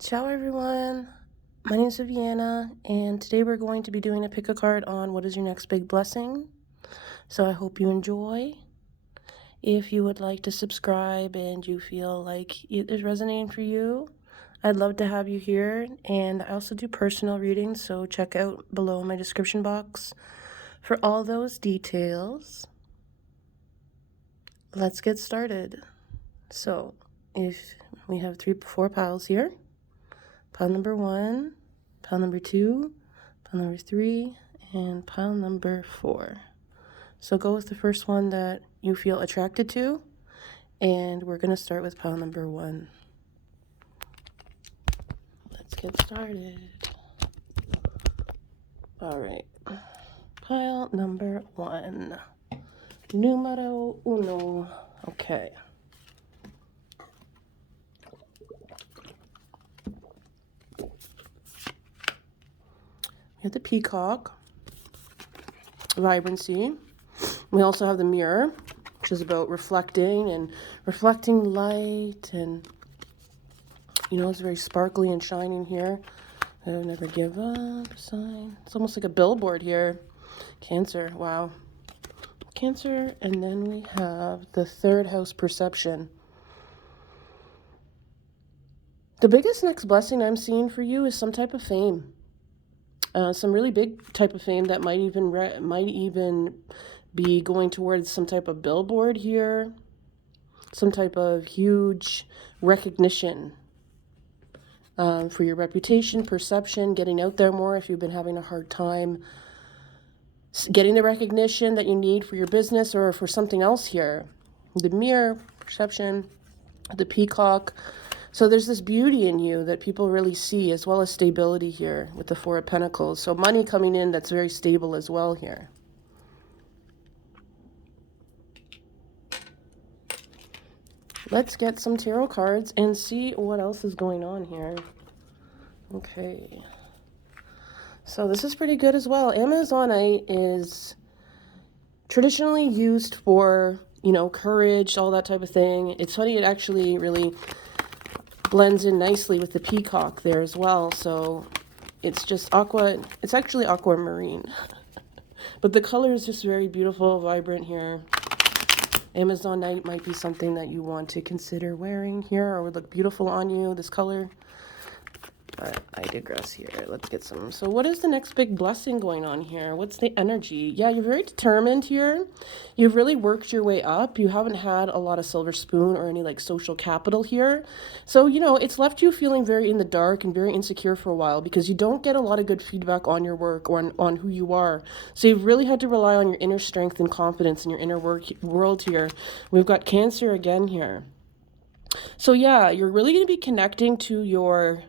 Ciao everyone, my name is Viviana, and today we're going to be doing a pick a card on what is your next big blessing. So I hope you enjoy. If you would like to subscribe and you feel like it is resonating for you, I'd love to have you here. And I also do personal readings, so check out below in my description box for all those details. Let's get started. So if we have 4 piles here. Pile number 1, pile number 2, pile number 3, and pile number 4. So go with the first one that you feel attracted to, and we're going to start with pile number 1. Let's get started. All right, pile number 1. Numero uno. Okay. We have the peacock, vibrancy. We also have the mirror, which is about reflecting light, and it's very sparkly and shining here. Never give up sign. It's almost like a billboard here. Cancer, wow. Cancer, and then we have the 3rd house, perception. The biggest next blessing I'm seeing for you is some type of fame. Some really big type of fame that might even be going towards some type of billboard here, some type of huge recognition for your reputation, perception, getting out there more if you've been having a hard time getting the recognition that you need for your business or for something else here. The mirror, perception, the peacock. So there's this beauty in you that people really see, as well as stability here with the 4 of Pentacles. So money coming in that's very stable as well here. Let's get some tarot cards and see what else is going on here. Okay. So this is pretty good as well. Amazonite is traditionally used for, courage, all that type of thing. It's funny, it actually really blends in nicely with the peacock there as well. So it's just aqua. It's actually aquamarine. But the color is just very beautiful, vibrant here. Amazonite might be something that you want to consider wearing here, or would look beautiful on you, this color. But I digress here. Let's get some. So what is the next big blessing going on here? What's the energy? Yeah, you're very determined here. You've really worked your way up. You haven't had a lot of silver spoon or any social capital here. So, it's left you feeling very in the dark and very insecure for a while because you don't get a lot of good feedback on your work or on who you are. So you've really had to rely on your inner strength and confidence in your inner world here. We've got Cancer again here. So yeah, you're really going to be connecting to your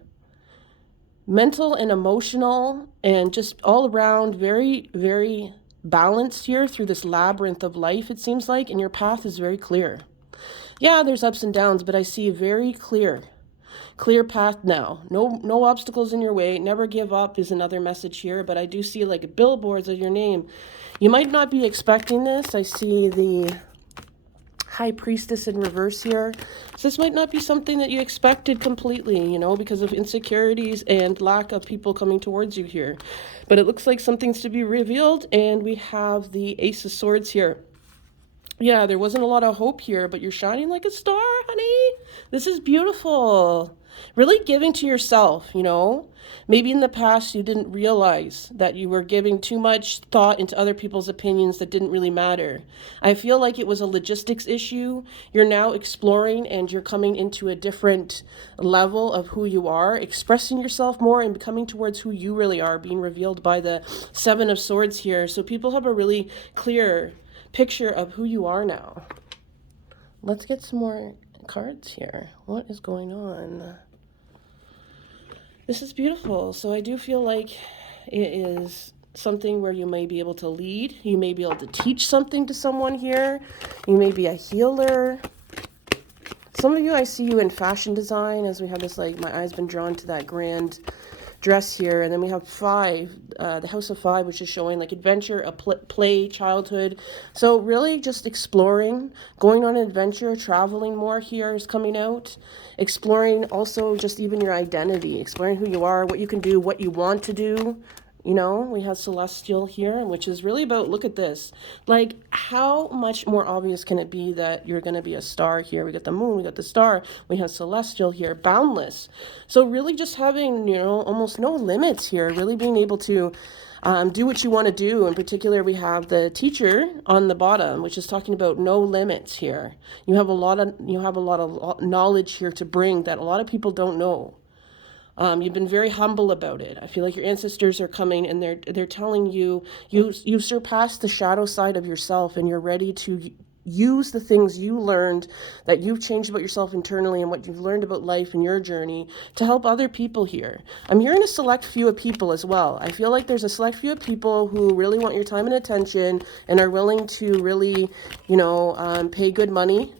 mental and emotional and just all around very, very balanced here through this labyrinth of life, it seems like, and your path is very clear. Yeah, there's ups and downs, but I see a very clear path now. No obstacles in your way. Never give up is another message here, but I do see billboards of your name. You might not be expecting this. I see the High Priestess in reverse here. So this might not be something that you expected completely, because of insecurities and lack of people coming towards you here. But it looks like something's to be revealed, and we have the Ace of Swords here. Yeah, there wasn't a lot of hope here, but you're shining like a star, honey. This is beautiful. Really giving to yourself, Maybe in the past you didn't realize that you were giving too much thought into other people's opinions that didn't really matter. I feel like it was a logistics issue. You're now exploring and you're coming into a different level of who you are, expressing yourself more and coming towards who you really are, being revealed by the 7 of Swords here. So people have a really clear picture of who you are now. Let's get some more cards here. What is going on? This is beautiful. So I do feel like it is something where you may be able to lead. You may be able to teach something to someone here. You may be a healer. Some of you, I see you in fashion design, as we have this, my eye's been drawn to that grand dress here. And then we have 5, the House of 5, which is showing like adventure, a play, childhood. So really just exploring, going on an adventure, traveling more here is coming out. Exploring also just even your identity, exploring who you are, what you can do, what you want to do. You know, we have Celestial here, which is really about, look at this. Like, how much more obvious can it be that you're going to be a star here? We got the moon, we got the star, we have Celestial here, boundless. So really just having, you know, almost no limits here, really being able to do what you want to do. In particular, we have the teacher on the bottom, which is talking about no limits here. You have a lot of knowledge here to bring that a lot of people don't know. You've been very humble about it. I feel like your ancestors are coming and they're telling you you've surpassed the shadow side of yourself and you're ready to use the things you learned, that you've changed about yourself internally and what you've learned about life and your journey, to help other people here. I'm hearing a select few of people as well. I feel like there's a select few of people who really want your time and attention and are willing to really, you know, pay good money.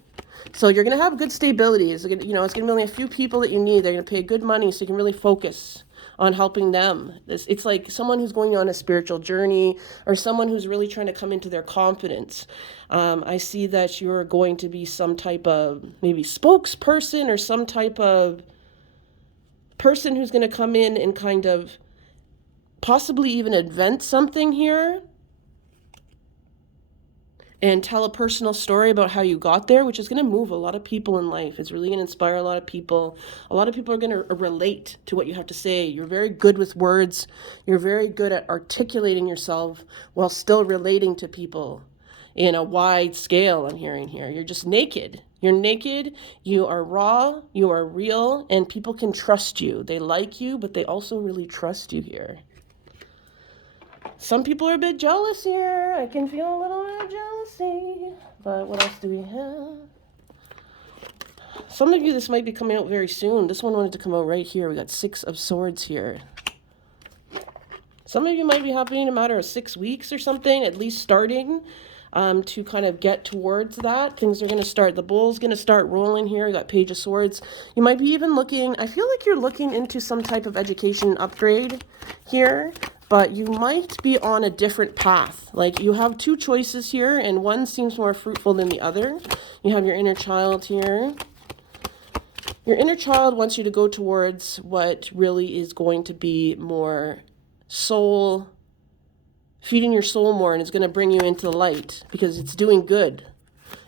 So you're going to have good stability. It's going to, you know, it's going to be only a few people that you need. They're going to pay good money so you can really focus on helping them. It's like someone who's going on a spiritual journey or someone who's really trying to come into their confidence. I see that you're going to be some type of maybe spokesperson or some type of person who's going to come in and kind of possibly even invent something here and tell a personal story about how you got there, which is going to move a lot of people in life. It's really going to inspire a lot of people. A lot of people are going to relate to what you have to say. You're very good with words. You're very good at articulating yourself while still relating to people in a wide scale, I'm hearing here. You're just naked. You're naked, you are raw, you are real, and people can trust you. They like you, but they also really trust you here. Some people are a bit jealous here. I can feel a little bit of jealousy. But what else do we have? Some of you, this might be coming out very soon. This one wanted to come out right here. We got 6 of Swords here. Some of you might be happening in a matter of 6 weeks or something, at least starting to kind of get towards that. Things are going to start. The bull's going to start rolling here. You got Page of Swords. You might be even looking, I feel like you're looking into some type of education upgrade here. But you might be on a different path. Like you have 2 choices here and one seems more fruitful than the other. You have your inner child here. Your inner child wants you to go towards what really is going to be more soul, feeding your soul more, and it's going to bring you into the light because it's doing good.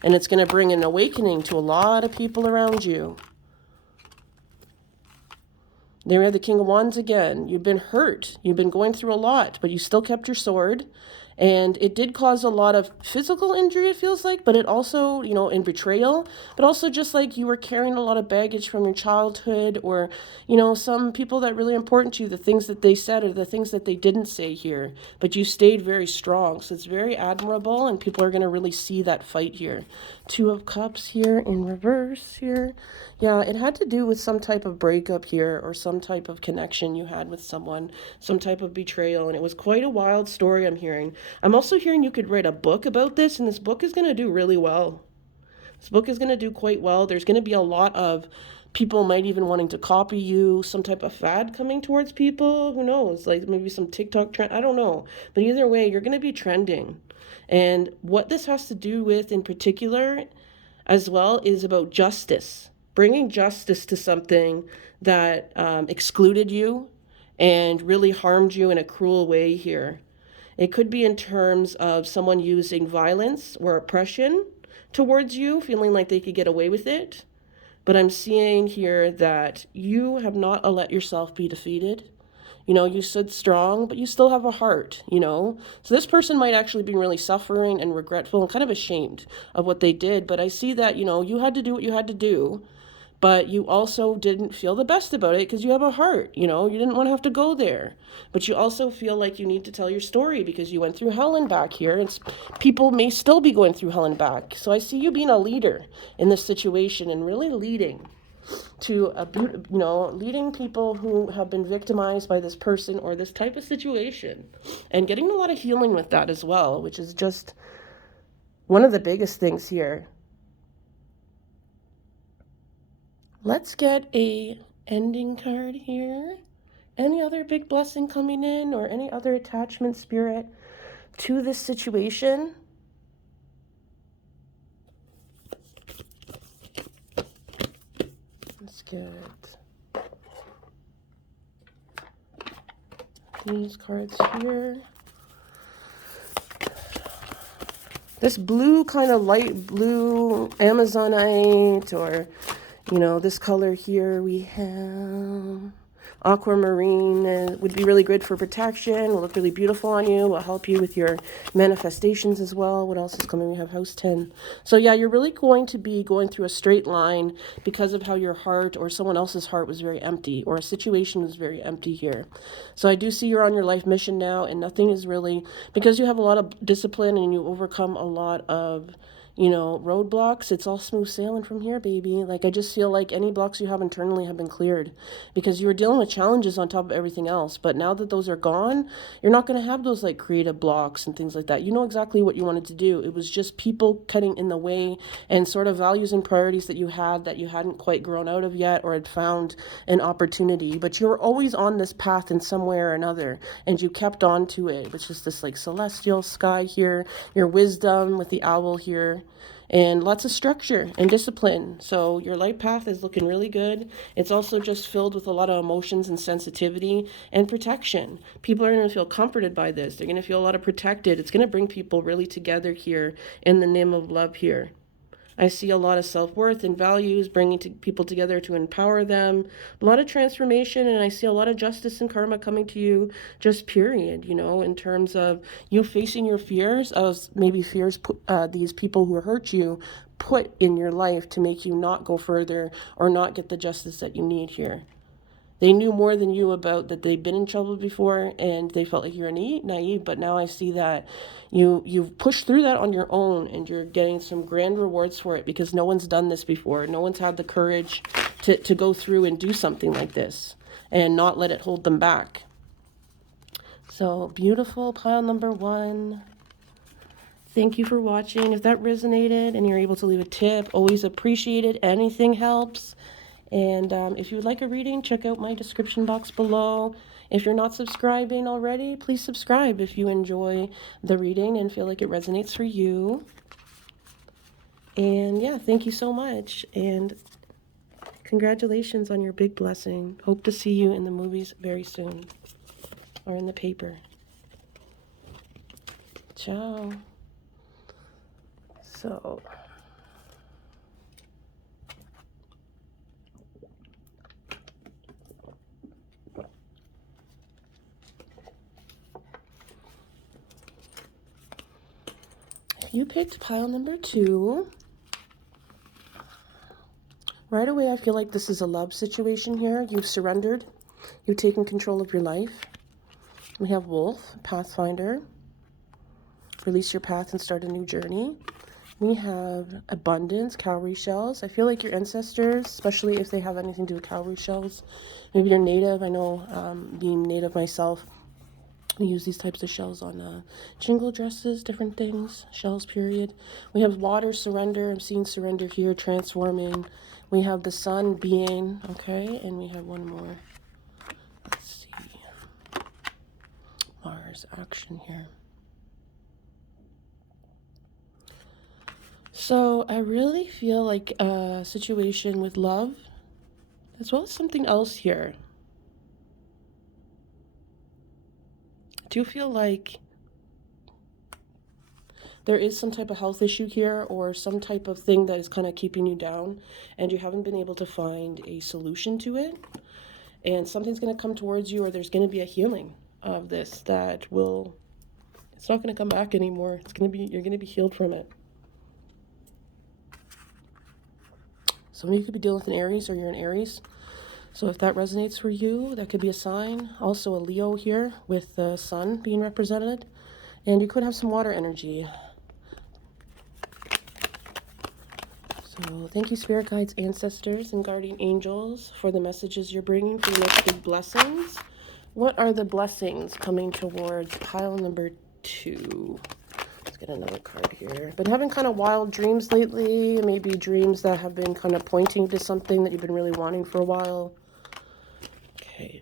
And it's going to bring an awakening to a lot of people around you. There we have the King of Wands again. You've been hurt. You've been going through a lot, but you still kept your sword. And it did cause a lot of physical injury, it feels like, but it also, you know, in betrayal, but also just like you were carrying a lot of baggage from your childhood or, you know, some people that really important to you, the things that they said or the things that they didn't say here, but you stayed very strong. So it's very admirable and people are going to really see that fight here. 2 of Cups here in reverse here. Yeah, it had to do with some type of breakup here or some type of connection you had with someone, some type of betrayal. And it was quite a wild story I'm hearing. I'm also hearing you could write a book about this, and this book is going to do really well. This book is going to do quite well. There's going to be a lot of people might even wanting to copy you, some type of fad coming towards people. Who knows? Like maybe some TikTok trend. I don't know. But either way, you're going to be trending. And what this has to do with in particular as well is about justice. Bringing justice to something that excluded you and really harmed you in a cruel way here. It could be in terms of someone using violence or oppression towards you, feeling like they could get away with it. But I'm seeing here that you have not let yourself be defeated. You know, you stood strong, but you still have a heart, you know. So this person might actually be really suffering and regretful and kind of ashamed of what they did. But I see that, you know, you had to do what you had to do. But you also didn't feel the best about it because you have a heart, you know, you didn't want to have to go there. But you also feel like you need to tell your story because you went through hell and back here. And people may still be going through hell and back. So I see you being a leader in this situation and really leading to leading people who have been victimized by this person or this type of situation and getting a lot of healing with that as well, which is just one of the biggest things here. Let's get a ending card here. Any other big blessing coming in or any other attachment spirit to this situation? Let's get these cards here. This blue, kind of light blue Amazonite, or, you know, this color here we have aquamarine, would be really good for protection, will look really beautiful on you, will help you with your manifestations as well. What else is coming? We have house 10. So yeah, you're really going to be going through a straight line because of how your heart or someone else's heart was very empty, or a situation was very empty here. So I do see you're on your life mission now, and nothing is really, because you have a lot of discipline and you overcome a lot of, you know, roadblocks. It's all smooth sailing from here, baby. Like, I just feel like any blocks you have internally have been cleared, because you were dealing with challenges on top of everything else. But now that those are gone, you're not going to have those like creative blocks and things like that. You know exactly what you wanted to do. It was just people cutting in the way, and sort of values and priorities that you hadn't quite grown out of yet, or had found an opportunity. But you were always on this path in some way or another, and you kept on to it. It's just this like celestial sky here, your wisdom with the owl here, and lots of structure and discipline. So your light path is looking really good. It's also just filled with a lot of emotions and sensitivity and protection. People are going to feel comforted by this. They're going to feel a lot of protected. It's going to bring people really together here in the name of love here. I see a lot of self-worth and values, bringing people together to empower them. A lot of transformation, and I see a lot of justice and karma coming to you, just period, you know, in terms of you facing your fears, of maybe fears these people who hurt you put in your life to make you not go further or not get the justice that you need here. They knew more than you about that they've been in trouble before, and they felt like you're naive, but now I see that you've pushed through that on your own, and you're getting some grand rewards for it, because no one's done this before. No one's had the courage to go through and do something like this and not let it hold them back. So beautiful, pile number 1. Thank you for watching. If that resonated and you're able to leave a tip, always appreciated. Anything helps. And if you would like a reading, check out my description box below. If you're not subscribing already, please subscribe if you enjoy the reading and feel like it resonates for you. And yeah, thank you so much. And congratulations on your big blessing. Hope to see you in the movies very soon, or in the paper. Ciao. So... you picked pile number 2. Right away, I feel like this is a love situation here. You've surrendered. You've taken control of your life. We have Wolf, Pathfinder. Release your path and start a new journey. We have Abundance, cowrie shells. I feel like your ancestors, especially if they have anything to do with cowrie shells, maybe you're native. I know, being native myself, we use these types of shells on jingle dresses, different things, shells, period. We have water, surrender. I'm seeing surrender here, transforming. We have the sun, being, okay, and we have one more. Let's see. Mars, action here. So I really feel like a situation with love, as well as something else here. Do you feel like there is some type of health issue here, or some type of thing that is kind of keeping you down, and you haven't been able to find a solution to it? And something's going to come towards you, or there's going to be a healing of this that will, it's not going to come back anymore. It's going to be, you're going to be healed from it. Some of you could be dealing with an Aries, or you're an Aries. So if that resonates for you, that could be a sign. Also a Leo here with the sun being represented. And you could have some water energy. So thank you, spirit guides, ancestors, and guardian angels, for the messages you're bringing for your next big blessings. What are the blessings coming towards pile number 2? Let's get another card here. Been having kind of wild dreams lately. Maybe dreams that have been kind of pointing to something that you've been really wanting for a while. Okay.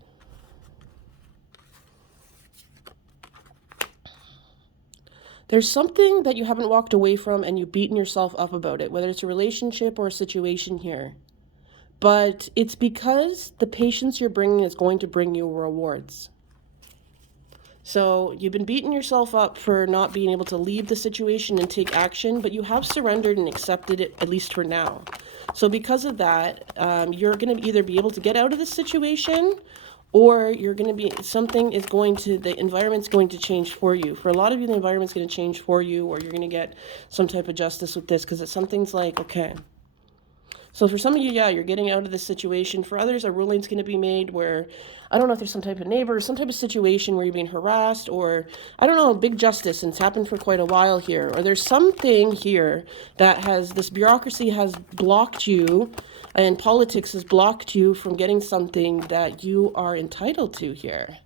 There's something that you haven't walked away from and you've beaten yourself up about it, whether it's a relationship or a situation here. But it's because the patience you're bringing is going to bring you rewards. So you've been beating yourself up for not being able to leave the situation and take action, but you have surrendered and accepted it, at least for now. So because of that, you're going to either be able to get out of the situation, or you're going to be, the environment's going to change for you. For a lot of you, the environment's going to change for you, or you're going to get some type of justice with this, because it's something's like, okay. So for some of you, yeah, you're getting out of this situation. For others, a ruling's going to be made where, I don't know if there's some type of neighbor, some type of situation where you're being harassed, or, I don't know, big justice, and it's happened for quite a while here. Or there's something here that this bureaucracy has blocked you, and politics has blocked you from getting something that you are entitled to here.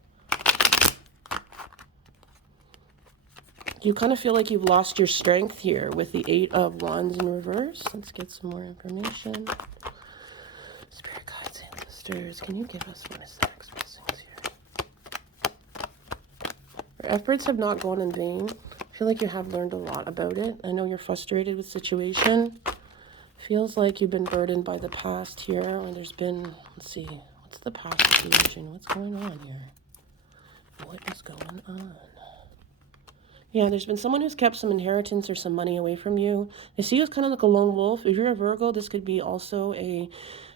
You kind of feel like you've lost your strength here with the 8 of Wands in reverse. Let's get some more information. Spirit guides, ancestors, can you give us what is that expressing here? Your efforts have not gone in vain. I feel like you have learned a lot about it. I know you're frustrated with the situation. Feels like you've been burdened by the past here, or there's been, let's see, what's the past situation? What's going on here? What is going on? Yeah, there's been someone who's kept some inheritance or some money away from you. I see you as kind of like a lone wolf. If you're a Virgo, this could be also a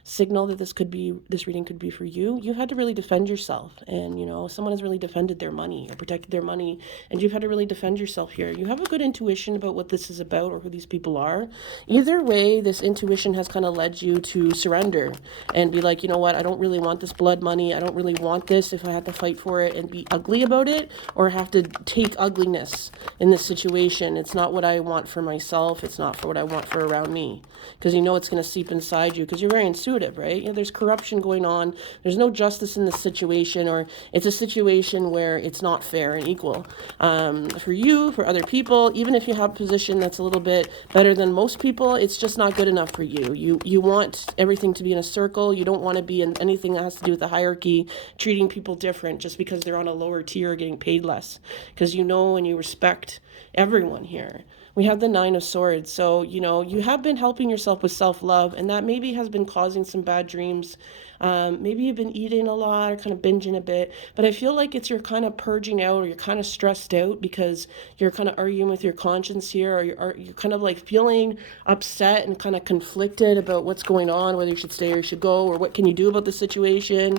signal that this reading could be for you. You've had to really defend yourself, and someone has really defended their money or protected their money, and you've had to really defend yourself here. You have a good intuition about what this is about or who these people are. Either way, this intuition has kind of led you to surrender and be like, you know what, I don't really want this blood money. I don't really want this if I have to fight for it and be ugly about it, or have to take ugliness in this situation. It's not what I want for myself. It's not for what I want for around me, because it's going to seep inside you, because you're very intuitive, right? There's corruption going on. There's no justice in this situation, or it's a situation where it's not fair and equal. For you, for other people, even if you have a position that's a little bit better than most people, it's just not good enough for you. You want everything to be in a circle. You don't want to be in anything that has to do with the hierarchy, treating people different just because they're on a lower tier, getting paid less, because and you respect everyone here. We have the 9 of Swords. So, you have been helping yourself with self-love, and that maybe has been causing some bad dreams. Maybe you've been eating a lot or kind of binging a bit, but I feel like you're kind of purging out, or you're kind of stressed out because you're kind of arguing with your conscience here, or you're kind of like feeling upset and kind of conflicted about what's going on, whether you should stay or you should go, or what can you do about the situation.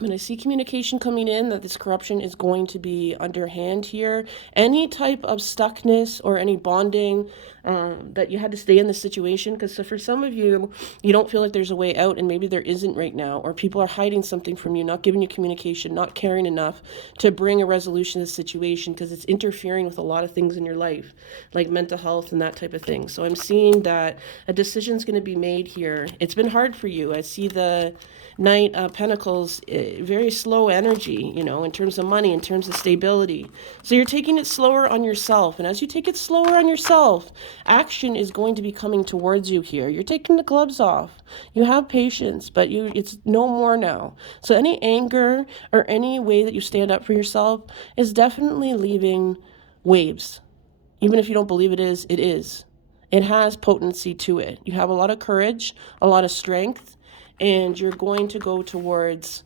And I see communication coming in that this corruption is going to be underhand here. Any type of stuckness or any bonding that you had to stay in this situation, because for some of you, you don't feel like there's a way out, and maybe there isn't right now, or people are hiding something from you, not giving you communication, not caring enough to bring a resolution to the situation, because it's interfering with a lot of things in your life, like mental health and that type of thing. So I'm seeing that a decision's going to be made here. It's been hard for you. I see the Knight of Pentacles, very slow energy, in terms of money, in terms of stability. So you're taking it slower on yourself. And as you take it slower on yourself, action is going to be coming towards you here. You're taking the gloves off. You have patience, but it's no more now. So any anger or any way that you stand up for yourself is definitely leaving waves. Even if you don't believe it is, it is. It has potency to it. You have a lot of courage, a lot of strength, and you're going to go towards,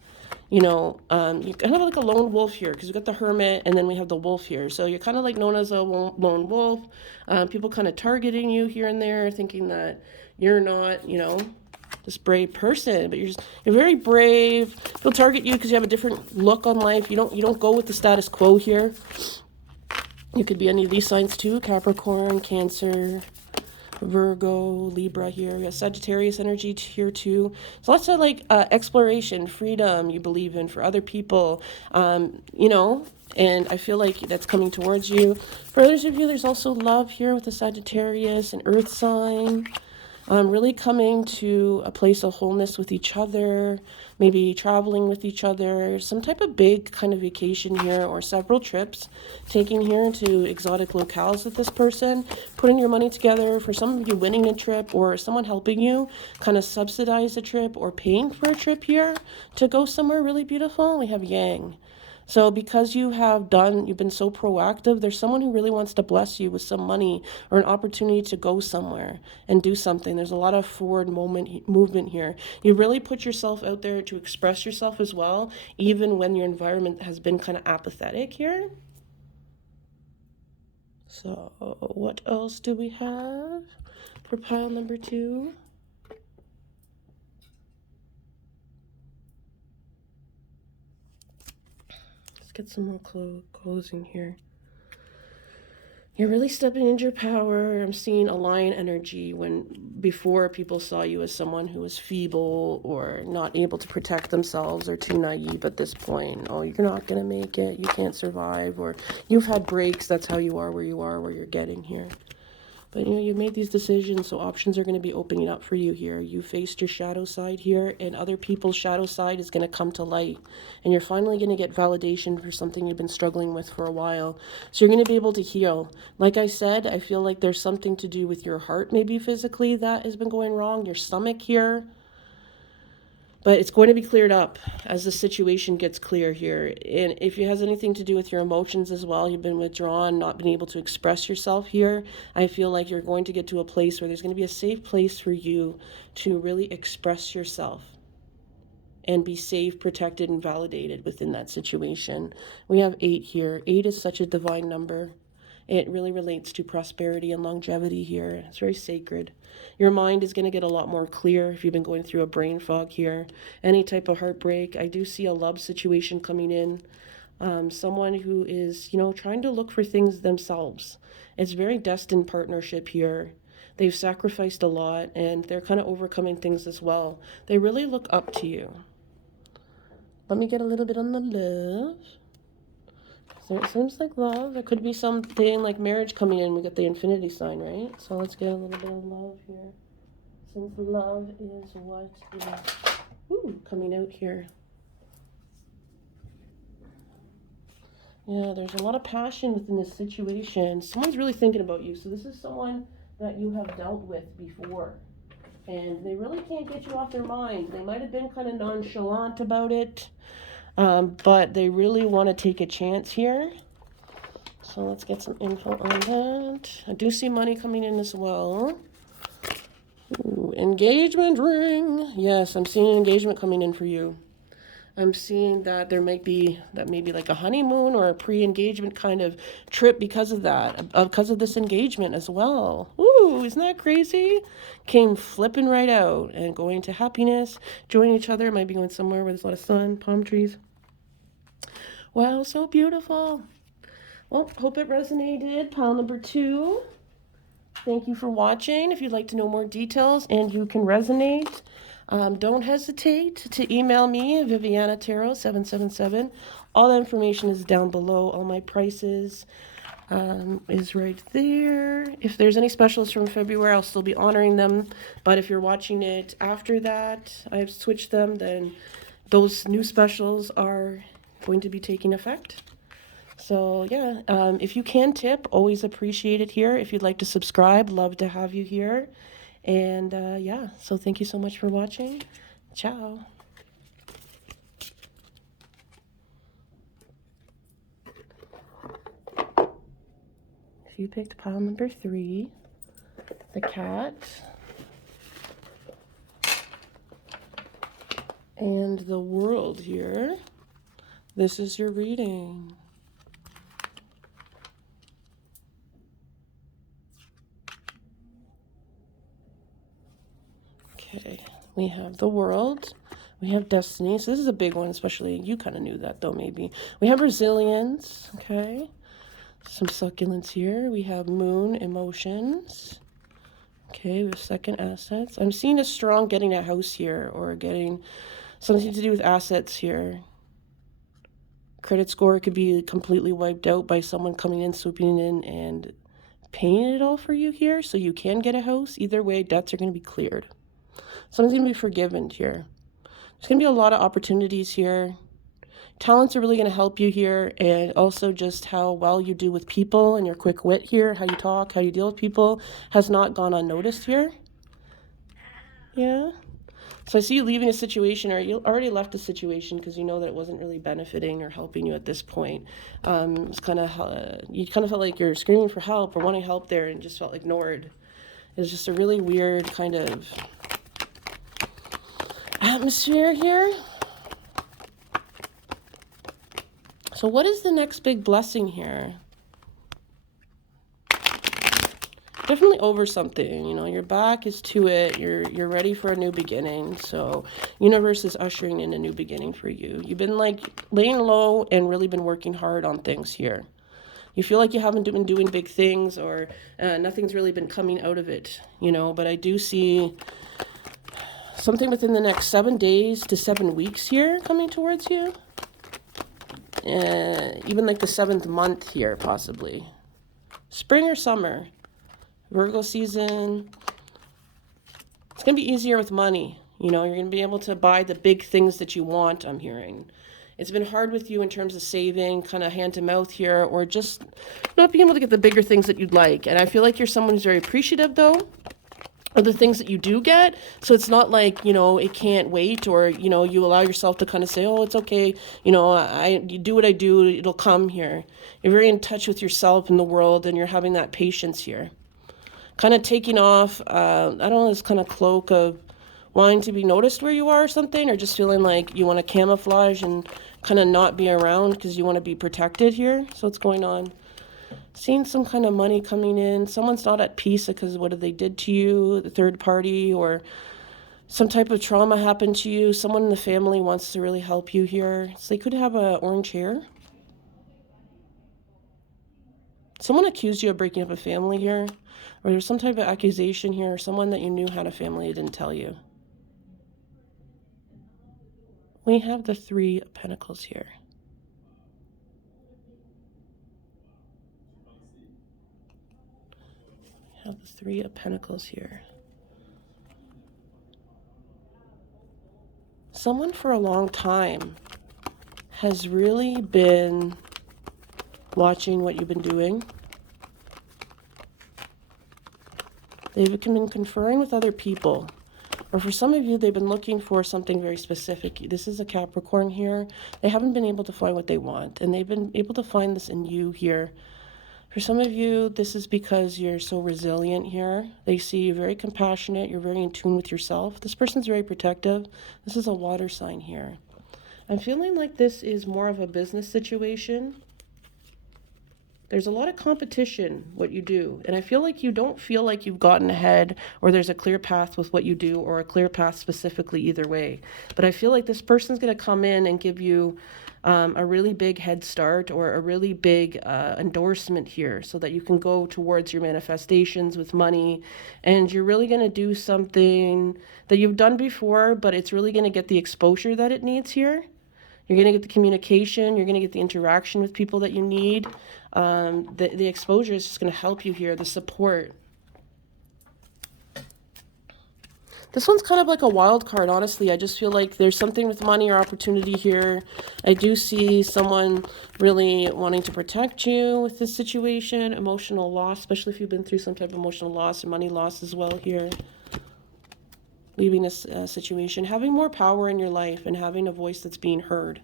you're kind of like a lone wolf here, because you got the Hermit, and then we have the wolf here. So you're kind of like known as a lone wolf. People kind of targeting you here and there, thinking that you're not, this brave person, but you're very brave. People target you because you have a different look on life. You don't go with the status quo here. You could be any of these signs too: Capricorn, Cancer, Virgo, Libra here. We got Sagittarius energy here too. So lots of like exploration, freedom you believe in for other people, and I feel like that's coming towards you. For others of you, there's also love here with the Sagittarius and Earth sign. Really coming to a place of wholeness with each other, maybe traveling with each other, some type of big kind of vacation here, or several trips taking here to exotic locales with this person, putting your money together. For some of you, winning a trip, or someone helping you kind of subsidize a trip or paying for a trip here to go somewhere really beautiful. We have Yang. So because you've been so proactive, there's someone who really wants to bless you with some money or an opportunity to go somewhere and do something. There's a lot of forward movement here. You really put yourself out there to express yourself as well, even when your environment has been kind of apathetic here. So what else do we have for pile number 2? Let's get some more closing here. You're really stepping into your power. I'm seeing a lion energy when before people saw you as someone who was feeble or not able to protect themselves or too naive at this point. Oh, you're not going to make it. You can't survive. Or you've had breaks. That's how you are, where you're getting here. But, you made these decisions, so options are going to be opening up for you here. You faced your shadow side here, and other people's shadow side is going to come to light. And you're finally going to get validation for something you've been struggling with for a while. So you're going to be able to heal. Like I said, I feel like there's something to do with your heart, maybe physically, that has been going wrong. Your stomach here. But it's going to be cleared up as the situation gets clear here. And if it has anything to do with your emotions as well, you've been withdrawn, not been able to express yourself here, I feel like you're going to get to a place where there's going to be a safe place for you to really express yourself and be safe, protected, and validated within that situation. We have 8 here. 8 is such a divine number. It really relates to prosperity and longevity here. It's very sacred. Your mind is going to get a lot more clear if you've been going through a brain fog here. Any type of heartbreak. I do see a love situation coming in. Someone who is, trying to look for things themselves. It's very destined partnership here. They've sacrificed a lot and they're kind of overcoming things as well. They really look up to you. Let me get a little bit on the love. So it seems like love. There could be something like marriage coming in. We got the infinity sign, right? So let's get a little bit of love here. Since love is what is coming out here. Yeah, there's a lot of passion within this situation. Someone's really thinking about you. So this is someone that you have dealt with before. And they really can't get you off their mind. They might have been kind of nonchalant about it. But they really want to take a chance here. So let's get some info on that. I do see money coming in as well. Ooh, engagement ring. Yes, I'm seeing an engagement coming in for you. I'm seeing that there might be maybe like a honeymoon or a pre-engagement kind of trip because of that, because of this engagement as well. Ooh, isn't that crazy? Came flipping right out and going to happiness, joining each other. Might be going somewhere where there's a lot of sun, palm trees. Wow, so beautiful. Well, hope it resonated. Pile number 2. Thank you for watching. If you'd like to know more details and you can resonate, don't hesitate to email me, VivianaTarot777. All the information is down below. All my prices is right there. If there's any specials from February, I'll still be honoring them. But if you're watching it after that, I've switched them, then those new specials are going to be taking effect. So yeah, if you can tip, always appreciate it here. If you'd like to subscribe, love to have you here. And yeah, so thank you so much for watching. Ciao. If you picked pile number 3, the cat, and the world here, this is your reading. Okay, we have the world, we have destiny, so this is a big one, especially, you kind of knew that though, maybe. We have resilience, okay, some succulents here. We have moon, emotions, okay, we have second assets. I'm seeing a strong getting a house here, or getting something to do with assets here. Credit score could be completely wiped out by someone coming in, swooping in, and paying it all for you here, so you can get a house. Either way, debts are going to be cleared. Someone's going to be forgiven here. There's going to be a lot of opportunities here. Talents are really going to help you here, and also just how well you do with people and your quick wit here, how you talk, how you deal with people has not gone unnoticed here. Yeah. So I see you leaving a situation, or you already left a situation because you know that it wasn't really benefiting or helping you at this point. It's kind of you kind of felt like you're screaming for help or wanting help there, and just felt ignored. It's just a really weird kind of atmosphere here. So what is the next big blessing here? Definitely over something, you know, your back is to it. You're ready for a new beginning. So universe is ushering in a new beginning for you. You've been like laying low and really been working hard on things here. You feel like you haven't been doing big things, or nothing's really been coming out of it, you know, but I do see something within the next 7 days to 7 weeks here coming towards you. Even like the 7th month here, possibly. Spring or summer. Virgo season. It's going to be easier with money. You know, you're going to be able to buy the big things that you want, I'm hearing. It's been hard with you in terms of saving, kind of hand to mouth here, or just not being able to get the bigger things that you'd like. And I feel like you're someone who's very appreciative, though, of the things that you do get. So it's not like, you know, it can't wait, or, you know, you allow yourself to kind of say, oh, it's okay. You know, you do what I do, it'll come here. You're very in touch with yourself and the world, and you're having that patience here. Kind of taking off, I don't know, this kind of cloak of wanting to be noticed where you are or something, or just feeling like you want to camouflage and kind of not be around because you want to be protected here. So what's going on? Seeing some kind of money coming in. Someone's not at peace because of what they did to you, the third party, or some type of trauma happened to you. Someone in the family wants to really help you here. So they could have an orange hair. Someone accused you of breaking up a family here, or there's some type of accusation here, or someone that you knew had a family didn't tell you. We have the 3 of Pentacles here. We have the 3 of Pentacles here. Someone for a long time has really been watching what you've been doing. They've been conferring with other people. Or for some of you, they've been looking for something very specific. This is a Capricorn here. They haven't been able to find what they want, and they've been able to find this in you here. For some of you, this is because you're so resilient here. They see you very compassionate. You're very in tune with yourself. This person's very protective. This is a water sign here. I'm feeling like this is more of a business situation. There's a lot of competition, what you do. And I feel like you don't feel like you've gotten ahead, or there's a clear path with what you do, or a clear path specifically either way. But I feel like this person's going to come in and give you a really big head start, or a really big endorsement here, so that you can go towards your manifestations with money. And you're really going to do something that you've done before, but it's really going to get the exposure that it needs here. You're going to get the communication. You're going to get the interaction with people that you need. The exposure is just going to help you here, the support. This one's kind of like a wild card, honestly. I just feel like there's something with money or opportunity here. I do see someone really wanting to protect you with this situation. Emotional loss, especially if you've been through some type of emotional loss, and money loss as well here. Leaving this situation, having more power in your life, and having a voice that's being heard.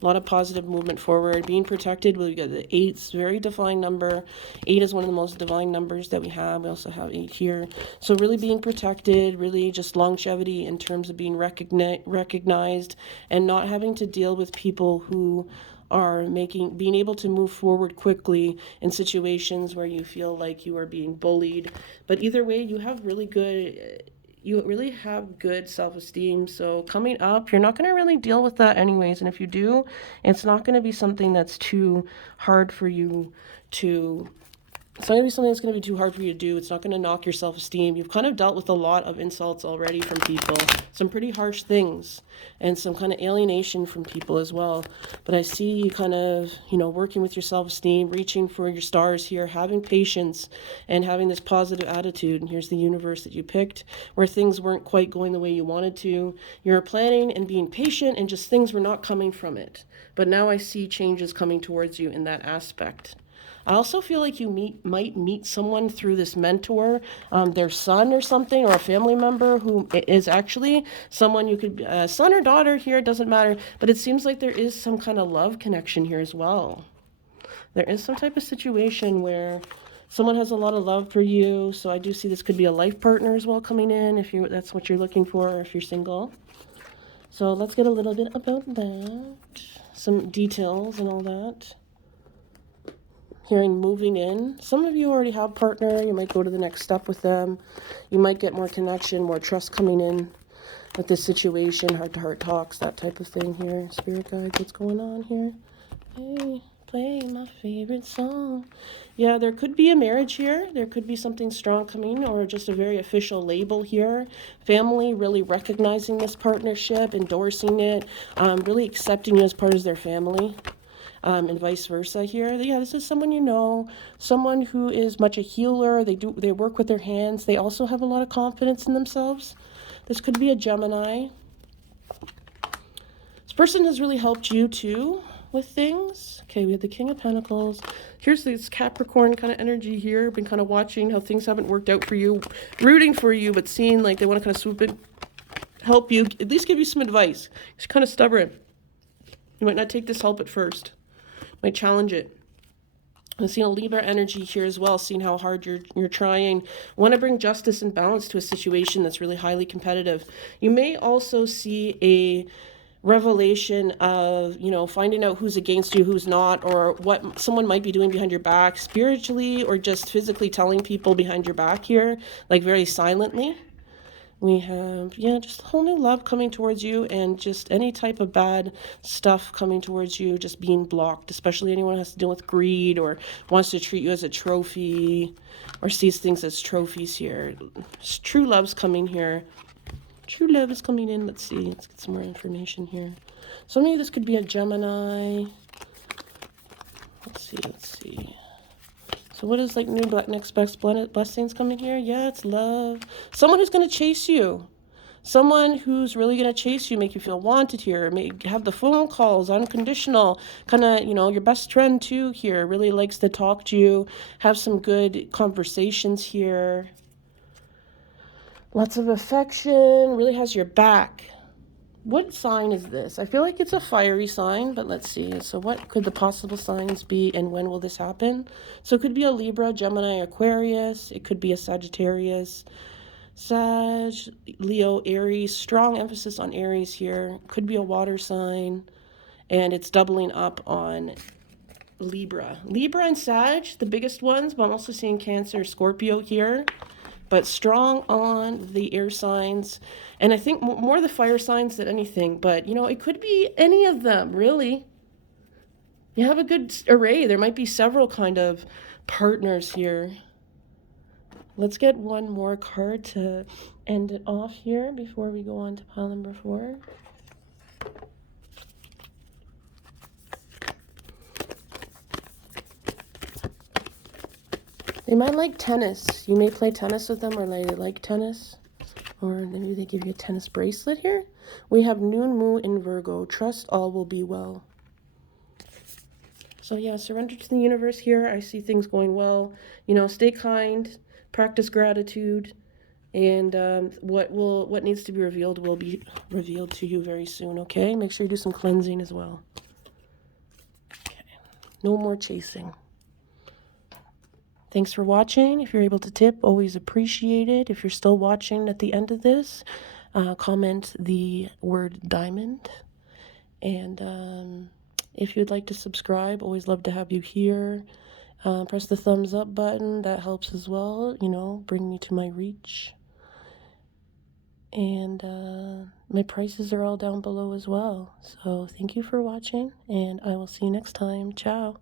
A lot of positive movement forward, being protected. We got the 8, very divine number. 8 is one of the most divine numbers that we have. We also have 8 here. So really being protected, really just longevity in terms of being recognized, and not having to deal with people who are being able to move forward quickly in situations where you feel like you are being bullied. But either way, you really have good self-esteem. So coming up, you're not going to really deal with that anyways. And if you do, it's not going to be something that's too hard for you to... It's not going to be something that's going to be too hard for you to do. It's not going to knock your self-esteem. You've kind of dealt with a lot of insults already from people. Some pretty harsh things. And some kind of alienation from people as well. But I see you kind of, working with your self-esteem, reaching for your stars here, having patience, and having this positive attitude. And here's the universe that you picked, where things weren't quite going the way you wanted to. You're planning and being patient, and just things were not coming from it. But now I see changes coming towards you in that aspect. I also feel like you might meet someone through this mentor, their son or something, or a family member who is actually someone you could, son or daughter here, it doesn't matter. But it seems like there is some kind of love connection here as well. There is some type of situation where someone has a lot of love for you. So I do see this could be a life partner as well coming in, if that's what you're looking for, or if you're single. So let's get a little bit about that. Some details and all that. Hearing moving in. Some of you already have a partner. You might go to the next step with them. You might get more connection, more trust coming in with this situation. Heart-to-heart talks, that type of thing here. Spirit guides, what's going on here? Hey, play my favorite song. Yeah, there could be a marriage here. There could be something strong coming, or just a very official label here. Family really recognizing this partnership, endorsing it, really accepting you as part of their family. And vice versa here. Yeah, this is someone you know, someone who is much a healer. They work with their hands. They also have a lot of confidence in themselves. This could be a Gemini. This person has really helped you too with things. Okay, we have the King of Pentacles. Here's this Capricorn kind of energy here. Been kind of watching how things haven't worked out for you, rooting for you, but seeing like they want to kind of swoop in, help you, at least give you some advice. It's kind of stubborn. You might not take this help at first. Might challenge it. I'm seeing a Libra energy here as well, seeing how hard you're trying. Want to bring justice and balance to a situation that's really highly competitive. You may also see a revelation of, finding out who's against you, who's not, or what someone might be doing behind your back, spiritually or just physically telling people behind your back here, like very silently. We have, just a whole new love coming towards you, and just any type of bad stuff coming towards you just being blocked, especially anyone who has to deal with greed or wants to treat you as a trophy or sees things as trophies here. True love's coming here. True love is coming in. Let's see. Let's get some more information here. So maybe this could be a Gemini. Let's see. So what is like new next best blessings coming here? Yeah, it's love. Someone who's going to chase you. Someone who's really going to chase you, make you feel wanted here. Have the phone calls, unconditional. Kind of, your best friend too here. Really likes to talk to you. Have some good conversations here. Lots of affection. Really has your back. What sign is this? I feel like it's a fiery sign, but let's see. So what could the possible signs be, and when will this happen? So it could be a Libra, Gemini, Aquarius. It could be a Sagittarius, Sag, Leo, Aries. Strong emphasis on Aries here. Could be a water sign, and it's doubling up on Libra. Libra and Sag, the biggest ones, but I'm also seeing Cancer, Scorpio here. But strong on the air signs, and I think more the fire signs than anything. But, it could be any of them, really. You have a good array. There might be several kind of partners here. Let's get one more card to end it off here before we go on to pile number 4. They might like tennis. You may play tennis with them, or they like tennis. Or maybe they give you a tennis bracelet here. We have Noon Moon in Virgo. Trust all will be well. So yeah, surrender to the universe here. I see things going well. Stay kind, practice gratitude, and what needs to be revealed will be revealed to you very soon, okay? Make sure you do some cleansing as well. Okay. No more chasing. Thanks for watching. If you're able to tip, always appreciate it. If you're still watching at the end of this, comment the word diamond. And if you'd like to subscribe, always love to have you here. Press the thumbs up button. That helps as well, bring me to my reach. And my prices are all down below as well. So thank you for watching, and I will see you next time. Ciao.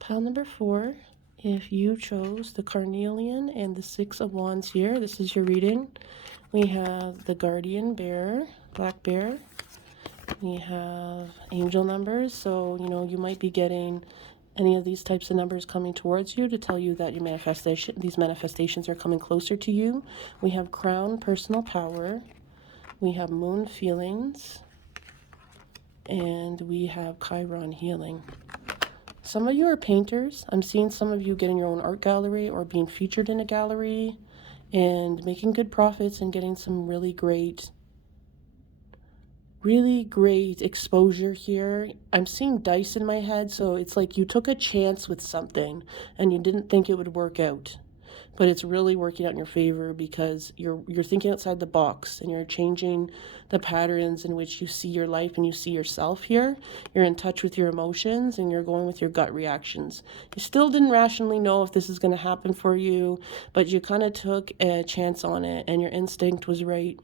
Pile number 4, if you chose the Carnelian and the 6 of Wands here, this is your reading. We have the Guardian Bear, Black Bear. We have angel numbers, so, you might be getting any of these types of numbers coming towards you to tell you that these manifestations are coming closer to you. We have Crown, personal power. We have Moon, feelings. And we have Chiron, healing. Some of you are painters. I'm seeing some of you getting your own art gallery or being featured in a gallery and making good profits and getting some really great exposure here. I'm seeing dice in my head, so it's like you took a chance with something and you didn't think it would work out. But it's really working out in your favor because you're thinking outside the box and you're changing the patterns in which you see your life and you see yourself here. You're in touch with your emotions and you're going with your gut reactions. You still didn't rationally know if this is going to happen for you, but you kind of took a chance on it and your instinct was right.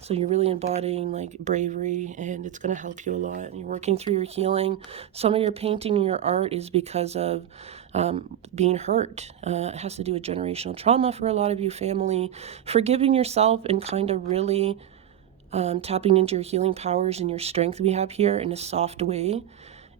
So you're really embodying like bravery, and it's going to help you a lot. And you're working through your healing. Some of your painting and your art is because of being hurt. It has to do with generational trauma for a lot of you, family. Forgiving yourself and kind of really tapping into your healing powers and your strength we have here in a soft way.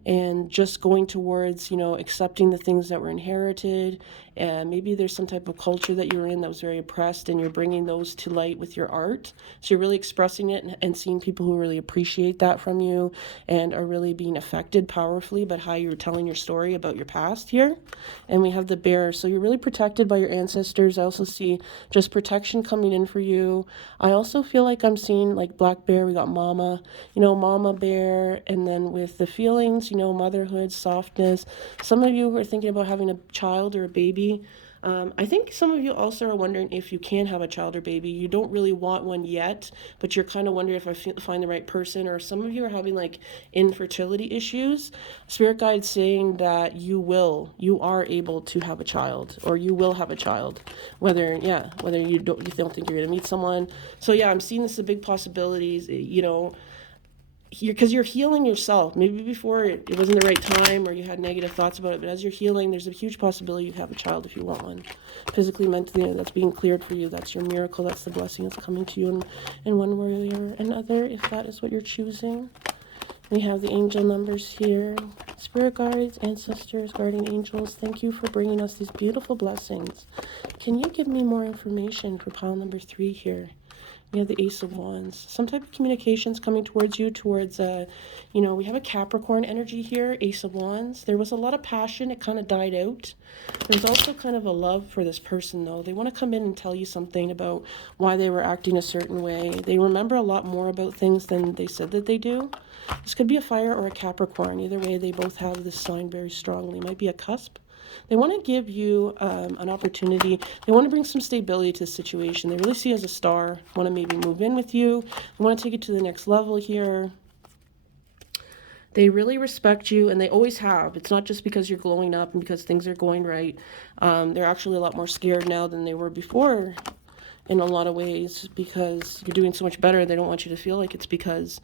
And just going towards, accepting the things that were inherited. And maybe there's some type of culture that you're in that was very oppressed, and you're bringing those to light with your art. So you're really expressing it and seeing people who really appreciate that from you and are really being affected powerfully by how you're telling your story about your past here. And we have the bear. So you're really protected by your ancestors. I also see just protection coming in for you. I also feel like I'm seeing like black bear. We got mama, mama bear. And then with the feelings, motherhood, softness. Some of you who are thinking about having a child or a baby. I think some of you also are wondering if you can have a child or baby. You don't really want one yet, but you're kind of wondering if I find the right person. Or some of you are having like infertility issues. Spirit guide saying that you are able to have a child, or you will have a child, whether you don't think you're gonna meet someone. So yeah, I'm seeing this as a big possibilities. Because you're healing yourself. Maybe before it wasn't the right time or you had negative thoughts about it, but as you're healing, there's a huge possibility you have a child if you want one. Physically, mentally, that's being cleared for you. That's your miracle. That's the blessing that's coming to you in one way or another, if that is what you're choosing. We have the angel numbers here. Spirit guides, ancestors, guardian angels, thank you for bringing us these beautiful blessings. Can you give me more information for pile number 3 here? We have the Ace of Wands. Some type of communications coming towards you, we have a Capricorn energy here, Ace of Wands. There was a lot of passion. It kind of died out. There's also kind of a love for this person, though. They want to come in and tell you something about why they were acting a certain way. They remember a lot more about things than they said that they do. This could be a fire or a Capricorn. Either way, they both have this sign very strongly. It might be a cusp. They want to give you an opportunity. They want to bring some stability to the situation. They really see you as a star. Want to maybe move in with you. They want to take it to the next level here. They really respect you, and they always have. It's not just because you're glowing up and because things are going right. They're actually a lot more scared now than they were before in a lot of ways, because you're doing so much better. They don't want you to feel like it's because,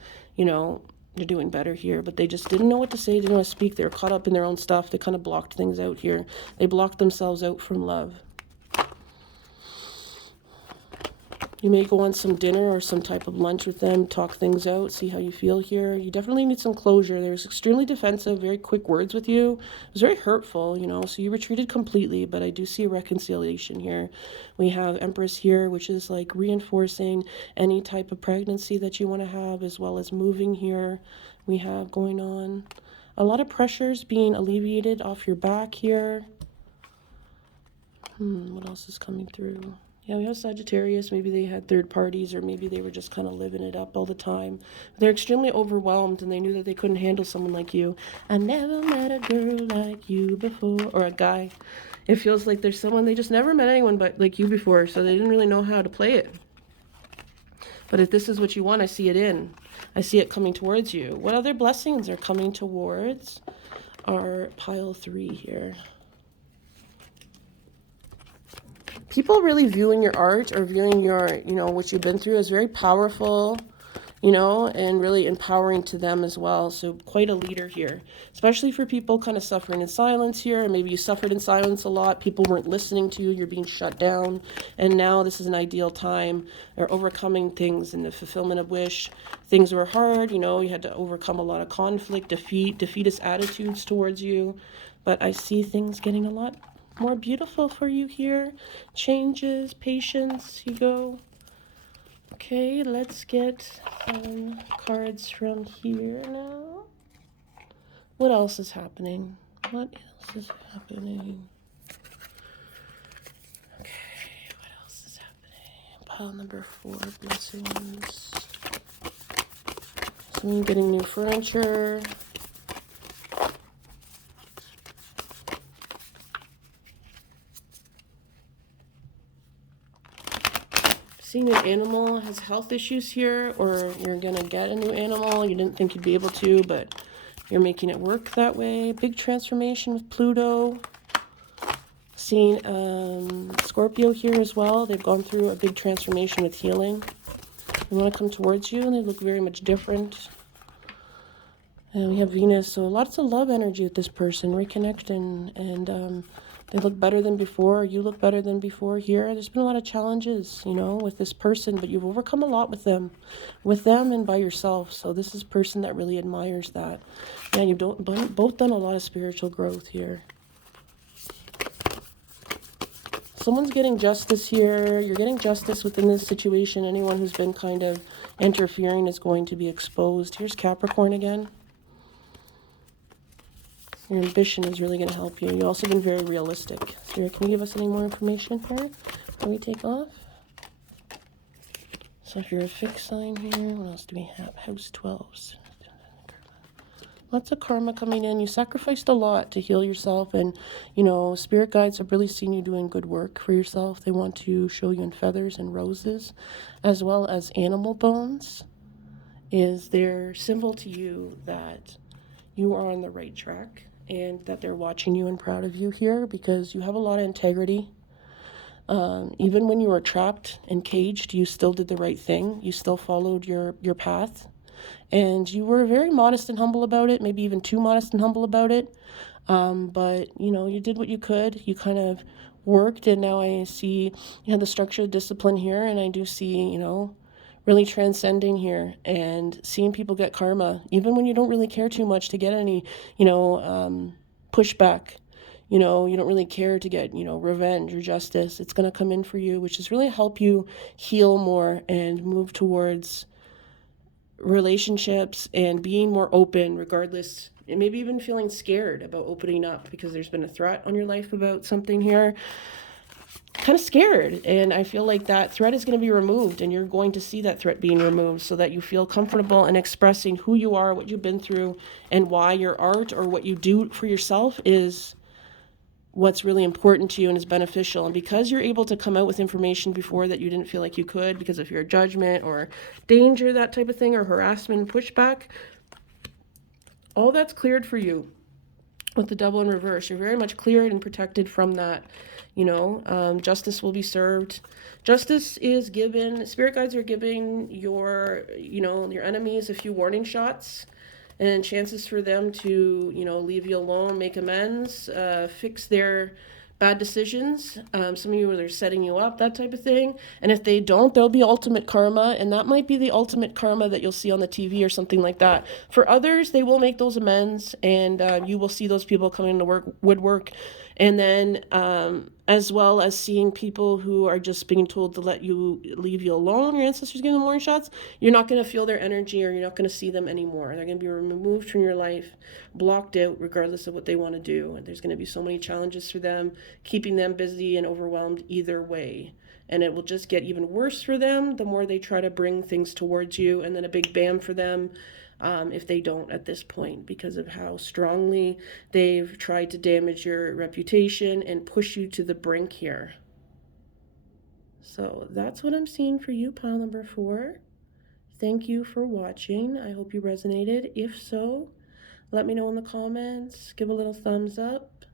you're doing better here, but they just didn't know what to say, didn't know how to speak. They were caught up in their own stuff. They kind of blocked things out here. They blocked themselves out from love. You may go on some dinner or some type of lunch with them, talk things out, see how you feel here. You definitely need some closure. They was extremely defensive, very quick words with you. It was very hurtful, so you retreated completely, but I do see a reconciliation here. We have Empress here, which is like reinforcing any type of pregnancy that you want to have, as well as moving here. We have going on a lot of pressures being alleviated off your back here. What else is coming through? Yeah, we have Sagittarius. Maybe they had third parties, or maybe they were just kind of living it up all the time. They're extremely overwhelmed, and they knew that they couldn't handle someone like you. I never met a girl like you before, or a guy. It feels like there's someone, they just never met anyone but like you before, so they didn't really know how to play it. But if this is what you want, I see it in. I see it coming towards you. What other blessings are coming towards our pile 3 here? People really viewing your art or viewing your, what you've been through as very powerful, and really empowering to them as well. So quite a leader here, especially for people kind of suffering in silence here. Maybe you suffered in silence a lot. People weren't listening to you. You're being shut down. And now this is an ideal time. Or overcoming things in the fulfillment of wish. Things were hard. You had to overcome a lot of conflict, defeatist attitudes towards you. But I see things getting a lot more beautiful for you here. Changes, patience, you go. Okay, let's get some cards from here now. What else is happening? What else is happening? Okay, what else is happening? Pile number 4, blessings. Someone getting new furniture. Seeing an animal has health issues here, or you're going to get a new animal. You didn't think you'd be able to, but you're making it work that way. Big transformation with Pluto. Seeing Scorpio here as well. They've gone through a big transformation with healing. They want to come towards you, and they look very much different. And we have Venus, so lots of love energy with this person, reconnecting, and they look better than before. You look better than before here. There's been a lot of challenges, you know, with this person, but you've overcome a lot with them and by yourself. So this is a person that really admires that. Yeah, you've both done a lot of spiritual growth here. Someone's getting justice here. You're getting justice within this situation. Anyone who's been kind of interfering is going to be exposed. Here's Capricorn again. Your ambition is really going to help you. You've also been very realistic. So can you give us any more information here before we take off? So if you're a fixed sign here, what else do we have? House 12s. Lots of karma coming in. You sacrificed a lot to heal yourself. And, you know, spirit guides have really seen you doing good work for yourself. They want to show you in feathers and roses, as well as animal bones, is their symbol to you that you are on the right track. And that they're watching you and proud of you here because you have a lot of integrity. Even when you were trapped and caged, you still did the right thing. You still followed your path. And you were very modest and humble about it, maybe even too modest and humble about it. But, you know, you did what you could. You kind of worked, and now I see you had the structure of discipline here, and I do see, you know, really transcending here and seeing people get karma, even when you don't really care too much to get any, you know, pushback. You know, you don't really care to get, you know, revenge or justice. It's going to come in for you, which is really help you heal more and move towards relationships and being more open regardless, and maybe even feeling scared about opening up because there's been a threat on your life about something here. Kind of scared, and I feel like that threat is going to be removed, and you're going to see that threat being removed so that you feel comfortable in expressing who you are, what you've been through, and why your art or what you do for yourself is what's really important to you and is beneficial. And because you're able to come out with information before that you didn't feel like you could because of your judgment or danger, that type of thing, or harassment and pushback, all that's cleared for you with the Devil in reverse. You're very much cleared and protected from that. You know, justice will be served. Justice is given. Spirit guides are giving your, you know, your enemies a few warning shots and chances for them to, you know, leave you alone, make amends, fix their bad decisions. Some of you, they're setting you up, that type of thing. And if they don't, there'll be ultimate karma, and that might be the ultimate karma that you'll see on the TV or something like that. For others, they will make those amends, and you will see those people coming to woodwork. And then as well as seeing people who are just being told to leave you alone, your ancestors giving them warning shots, you're not going to feel their energy, or you're not going to see them anymore. They're going to be removed from your life, blocked out, regardless of what they want to do. And there's going to be so many challenges for them, keeping them busy and overwhelmed either way. And it will just get even worse for them the more they try to bring things towards you, and then a big bam for them if they don't at this point, because of how strongly they've tried to damage your reputation and push you to the brink here. So that's what I'm seeing for you, pile number 4. Thank you for watching. I hope you resonated. If so, let me know in the comments. Give a little thumbs up.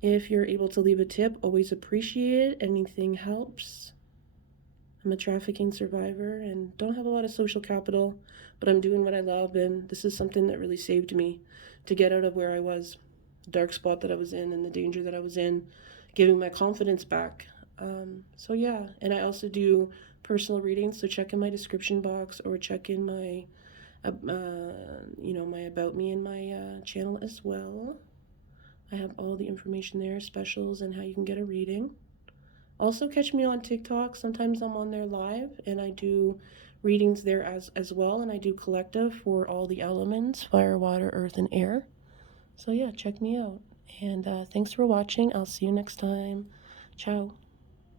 If you're able to leave a tip, always appreciate it. Anything helps. I'm a trafficking survivor and don't have a lot of social capital, but I'm doing what I love, and this is something that really saved me to get out of where I was, the dark spot that I was in and the danger that I was in, giving my confidence back. So yeah, and I also do personal readings, so check in my description box or check in my, my About Me in my channel as well. I have all the information there, specials, and how you can get a reading. Also catch me on TikTok. Sometimes I'm on there live, and I do readings there as well, and I do collective for all the elements, fire, water, earth, and air. So yeah, check me out. And thanks for watching. I'll see you next time. Ciao.